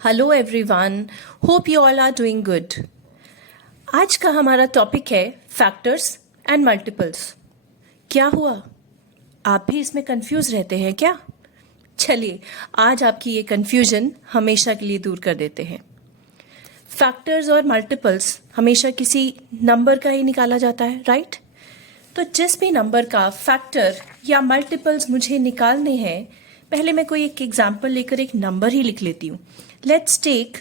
Hello everyone, hope you all are doing good. आज का हमारा टॉपिक है फैक्टर्स एंड मल्टीपल्स। क्या हुआ, आप भी इसमें कंफ्यूज रहते हैं क्या? चलिए आज आपकी ये कंफ्यूजन हमेशा के लिए दूर कर देते हैं। फैक्टर्स और मल्टीपल्स हमेशा किसी नंबर का ही निकाला जाता है, राइट? तो जिस भी नंबर का फैक्टर या मल्टीपल्स मुझे निकालने हैं, पहले मैं कोई एक एग्जाम्पल लेकर एक नंबर ही लिख लेती हूँ। Let's take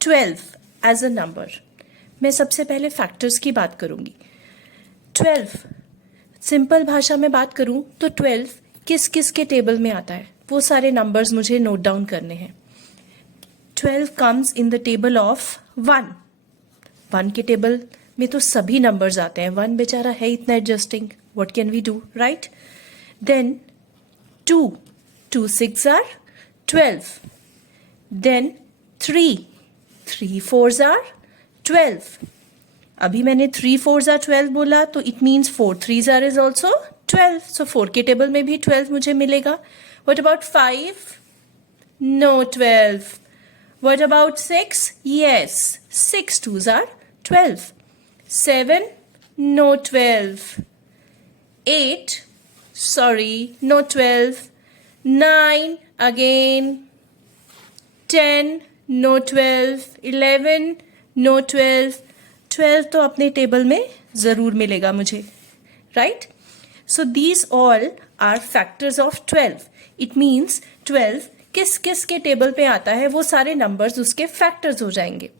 12 as a number. मैं सबसे पहले फैक्टर्स की बात करूंगी। 12 सिंपल भाषा में बात करूं तो 12 किस किस के टेबल में आता है, वो सारे नंबर्स मुझे नोट डाउन करने हैं। 12 comes in the table of 1। 1 के टेबल में तो सभी नंबर्स आते हैं। 1 बेचारा है इतना adjusting, what can we do, right? Then 2 6 are 12. Then 3 4s are 12. अभी मैंने 3 4s are 12 बोला, तो it means 4 3s are is also 12. So 4 के टेबल में भी 12 मुझे मिलेगा. What about 5? No 12. What about 6? Yes, 6 2s are 12. 7? No 12. 8? Sorry, no 12. 9 again. 10 no 12. 11 no 12. 12 तो अपने टेबल में जरूर मिलेगा मुझे, right? So these all are factors of 12. It means 12 किस किस के टेबल पे आता है, वो सारे नंबर्स उसके फैक्टर्स हो जाएंगे।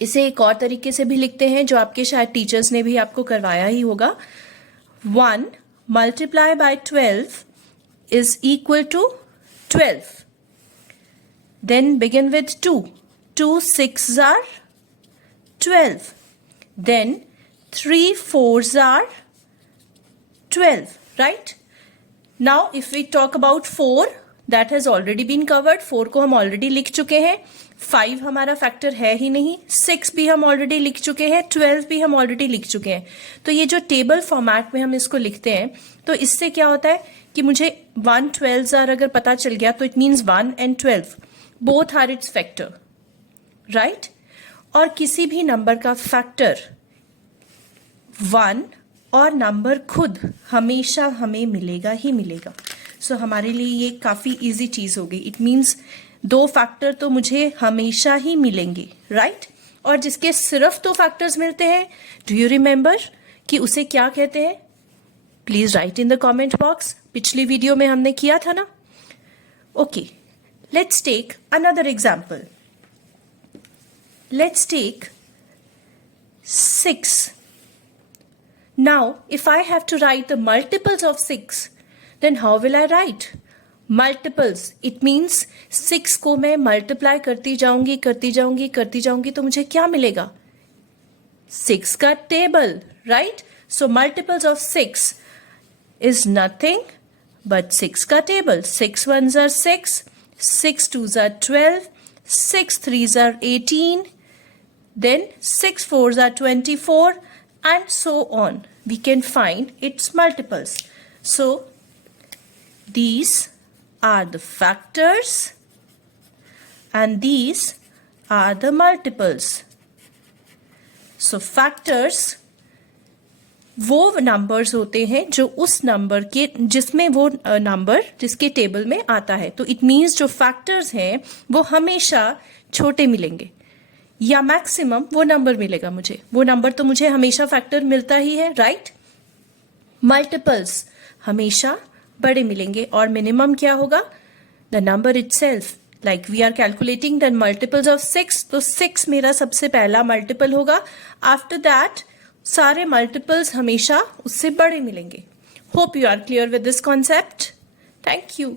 इसे एक और तरीके से भी लिखते हैं, जो आपके शायद टीचर्स ने भी आपको करवाया ही होगा। 1 multiply by 12 is equal to 12. Then begin with 2. 2 6s are 12. Then 3 4s are 12, right? Now if we talk about 4, that has already been covered. 4 को हम already लिख चुके हैं। 5 हमारा फैक्टर है ही नहीं। 6 भी हम ऑलरेडी लिख चुके हैं। 12 भी हम ऑलरेडी लिख चुके हैं। तो ये जो टेबल फॉर्मेट में हम इसको लिखते हैं, तो इससे क्या होता है कि मुझे 1 12s are अगर पता चल गया, तो it means 1 and 12 both are its factor, right? और किसी भी नंबर का फैक्टर 1 और नंबर खुद हमेशा हमें मिलेगा ही मिलेगा। सो हमारे लिए ये काफी इजी चीज हो गई। इट मीन्स 2 फैक्टर तो मुझे हमेशा ही मिलेंगे, राइट? और जिसके सिर्फ 2 फैक्टर्स मिलते हैं, डू यू रिमेंबर कि उसे क्या कहते हैं? Please write in the comment box. पिछली वीडियो में हमने किया था ना। Okay, let's take another example. Let's take 6. Now if I have to write the multiples of 6, then how will I write? Multiples. It means 6 को मैं multiply करती जाऊंगी तो मुझे क्या मिलेगा? 6 का table, right? So multiples of 6 is nothing but 6 का table. 6 1s are 6, 6 2s are 12, 6 3s are 18, then 6 4s are 24, and so on. We can find its multiples. So these are the factors and these are the multiples. So factors वो numbers होते हैं जो उस number के, जिसमें वो number जिसके table में आता है। तो इट मीन्स जो फैक्टर्स हैं वो हमेशा छोटे मिलेंगे, या मैक्सिमम वो नंबर मिलेगा मुझे। वो नंबर तो मुझे हमेशा फैक्टर मिलता ही है, राइट? मल्टीपल्स हमेशा बड़े मिलेंगे। और मिनिमम क्या होगा? The number itself. Like we are calculating the multiples of 6, तो 6 मेरा सबसे पहला मल्टीपल होगा। आफ्टर दैट सारे मल्टीपल्स हमेशा उससे बड़े मिलेंगे। Hope you are clear with this concept. Thank you.